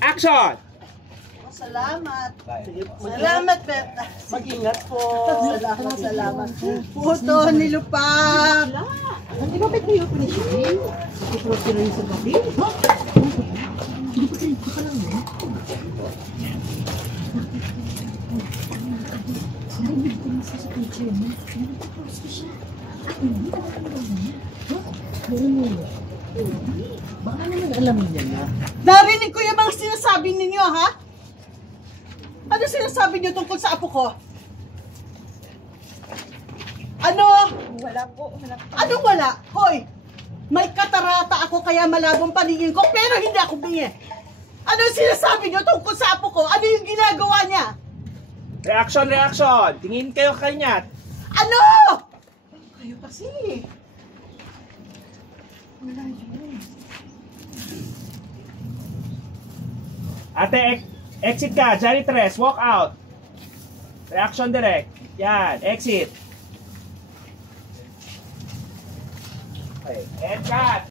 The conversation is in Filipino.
Action! Salamat. Salamat, Beta. Mag-ingat po. Salamat. Puto, nilupak. Di ba ba't kayo pinisipin? Ito ba sila yung sa gabi? Ha? Hindi pa kayo ka lang mo? Narinig ko na sa picture mo. Narinig ko siya. At hindi ka nakalaman niya. Ha? Meron mo yun. Baka naman alamin niya na. Narinig ko yung mga sinasabi ninyo, ha? Ano sinasabi niyo tungkol sa apo ko? Ano? Wala po. Wala po. Anong wala? Hoy! May katarata ako kaya malabong paningin ko pero hindi ako bingi. Ano sinasabi niyo tungkol sa apo ko? Ano yung ginagawa niya? Reaction, reaction! Tingin kayo kanyat. Ano? Kayo kasi. Wala yun. Ate, exit ka. Johnny Tres, walk out. Reaction direct. Yan, exit. Okay, and cut.